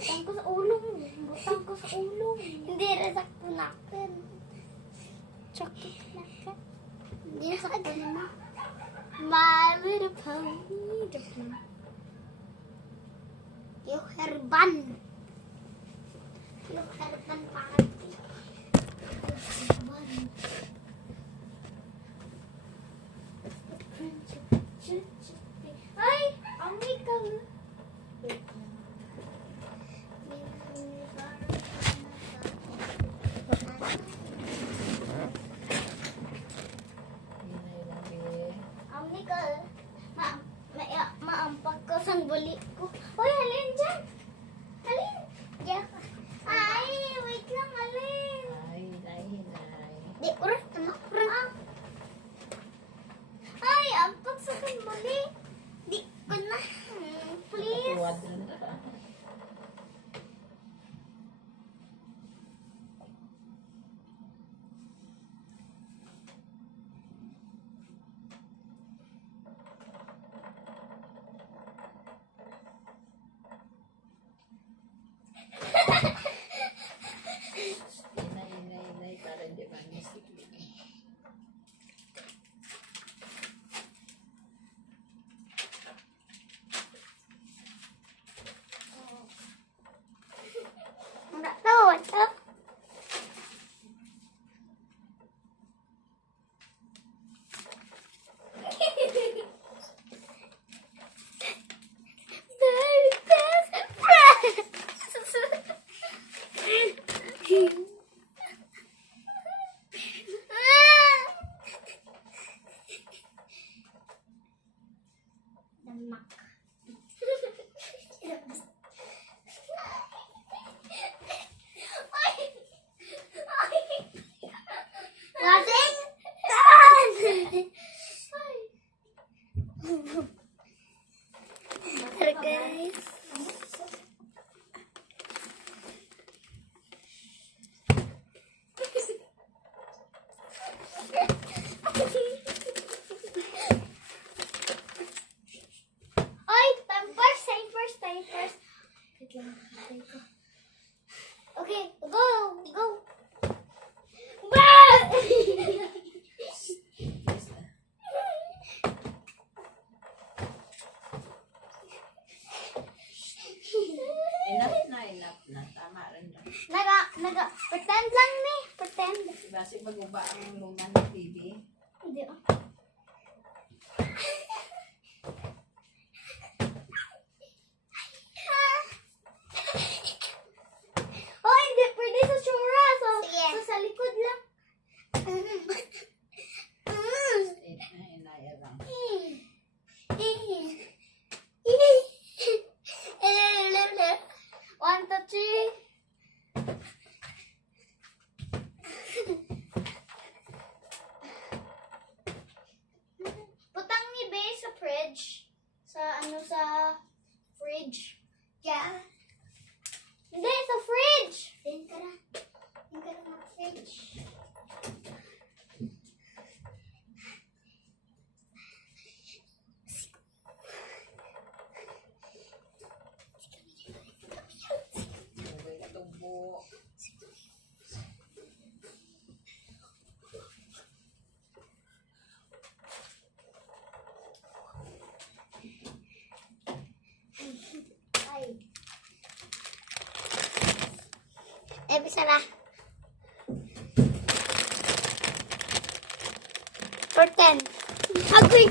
Butang ko sa ulong. Butang ko sa ulong. Hindi, resak po nakin. Chocolate natin. Hindi na sakit na ma. My little pony. Joke lang. Yung herban. Yung herban party. Herban. Ay! Ang ikaw. Ang Nicole. Maampak ko sa buli ko. Hoy, halin dyan. Halin. Diyan ka. Ay, wait lang, halin. Di, urang. Ano? Urang. Ay, ampak sa buli. Di ko na. Please. Enggak tahu, WhatsApp. Lemak. Wasing tan. Bentar guys. Oi, time first. Wait lang, hintay ko. Okay, go. Enough na. Tama rin na. Pretend lang ni. Pretend. Basi mag-uba ang luma ng TV. Hindi oh. Oh, hindi. Pwede sa tsura. So, sa likod lang. Inaya lang. One, two, three. Putang ni Be sa fridge. Sa fridge. Yeah. Hindi, sa fridge. Din ka na mag-fridge. Uwi na tubo. Ay. Bisa na. For 10. Agoy!